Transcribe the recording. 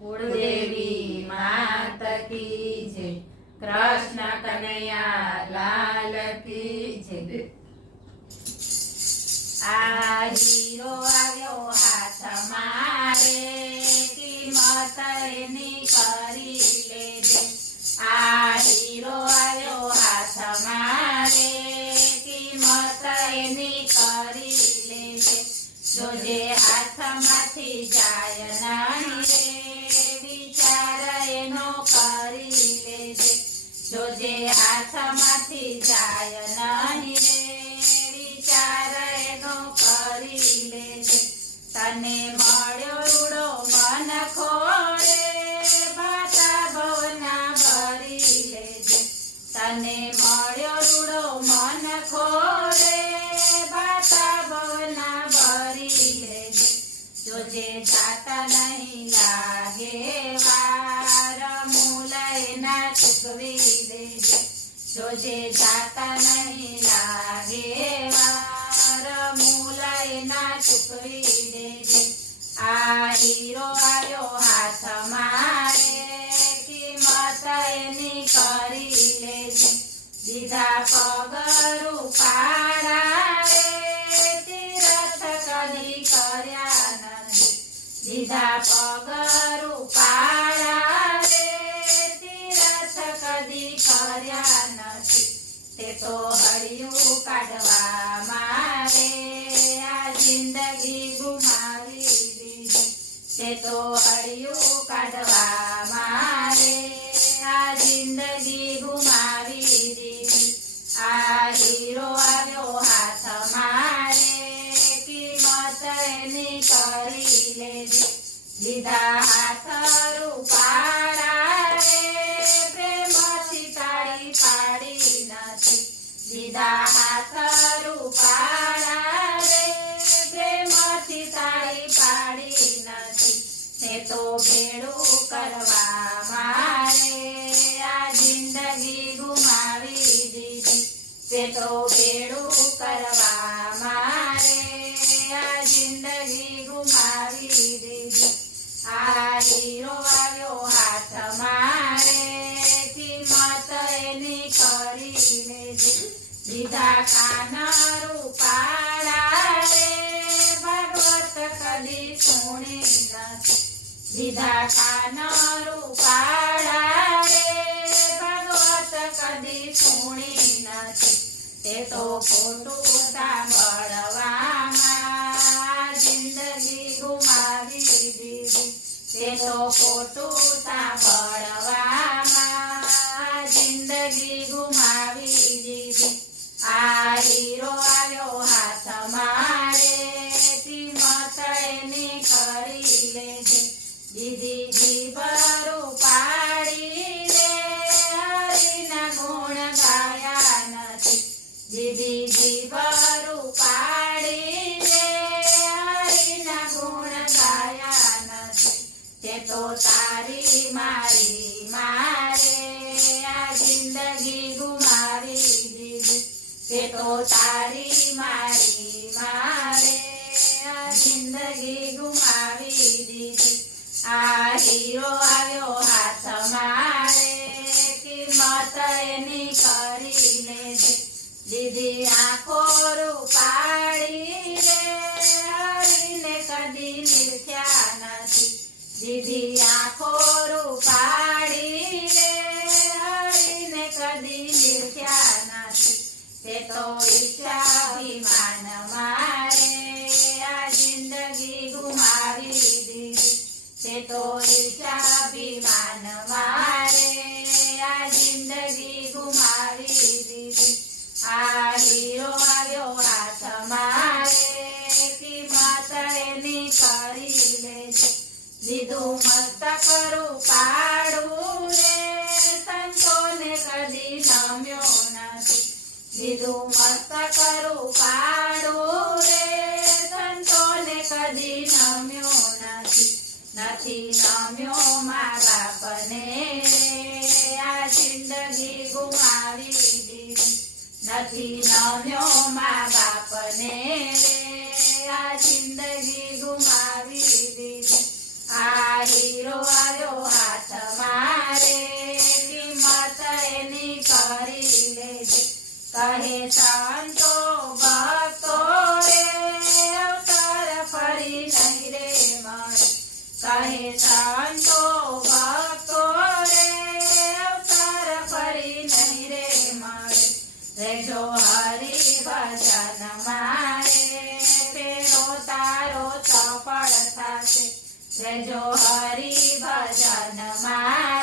कुलदेवी मात की जय। कृष्ण कन्हैया लाल की जय। आ हीरो આવ્યો હાથ મારે કિંમત એની કરી લેજે। આ હીરો આવ્યો હાથ મારે કિંમત એની કરી લેજે। જોજે હાથમાંથી જાય નહીં રે વિચાર એનો કરી લેજે। જોજે હાથમાંથી જાય નહીં રે વિચાર એનો કરી લેજે। તને મળ્યો રૂડો મન ખોડે ભાતા ભવના ભરી લેજે। તને મળ્યો રૂડો મન ખોડે ભાતા ભવના ભરી લેજે। જોજે જાતા નહીં લાગે વાર મૂલ એના ચૂકવી દેજે। જોજે જાતા નહીં લાગે વાર મૂલ એના ચૂકવી દેજે। આ હીરો આવ્યો હાથ મારે કિંમત એની કરી લેજે। દીધા પગરું પાડા રે તીરથ કદી કર્યા નથી। દીધા પગરું પાડા રે તીરથ કદી કર્યા નથી। તે તો હળિયું કાઢવા મારે આ જિંદગી ગુમાવી દીધી। તે તો હળિયું કાઢવા મારે આ જિંદગી ગુમાવી દીધી। આ હીરો આવ્યો હાથ મારે કિંમત એની કરી લેજે। દીધા હાથ રૂપાળા રે પ્રેમથી તાળી પાડી નથી। દીધા હાથ રૂપાળા રે પ્રેમથી તાળી પાડી નથી। તે તો ભેળું કરવા મારે આ જિંદગી ગુમાવી દીધી। તે તો ભેળું કરવા મારે આ જિંદગી ગુમાવી દીધી। આ હીરો આવ્યો હાથ મારે કિંમત એની કરી લેજે। દીધા કાન રૂપાળા રે ભાગવત કદી સુણી નથી। દીધા કાન રૂપાળા રે ભાગવત કદી સુણી નથી। તે તો ખોટું સાંભળવામાં જિંદગી ગુમાવી દીધી। તે તો ખોટું સાંભળવામાં જિંદગી ગુમાવી દીધી। આ હીરો આવ્યો હાથ મારે કિંમત એની કરી લેજે। દીધી જીભરું પાડી રે હરિના ગુણ ગાયા નથી। દીધી જીભરું પાડી રે હરિના ગુણ ગાયા નથી। તે તો તારી મારી મારે આ જિંદગી ગુમાવી દીધી। તે તો તારી મારી મારે આ જિંદગી ગુમાવી દીધી। આ હીરો આવ્યો હાથ મારે કિંમત એની કરી લેજે। દીધી આંખો રૂપાળી રે હરીને કદી નિરખ્યા નથી। દીધી આંખો રૂપાળી રે હરીને કદી નિરખ્યા નથી। તે તો ઈચ્છાભિમાન મારે આ જિંદગી ગુમાવી દીધી। તે તો ઈચ્છાભિમાન મારે આ જિંદગી ગુમાવી દીધી। આ હીરો આવ્યો હાથ મારે કિંમત એની કરી લેજે। દીધું મસ્તક રૂપાળું રે સંતોને કદી નમ્યો નથી। દીધું મસ્તક રૂપાળું રે સંતોને કદી નમ્યો નથી। નથી નમ્યો મા બાપને રે આ જિંદગી ગુમાવી દીધી। નથી નમ્યો મા બાપને રે આ જિંદગી ગુમાવી દીધી। આ હીરો રેજો હરી ભજન મારે ફેરો તારો સફળ થશે રેજો હરી ભજન મારે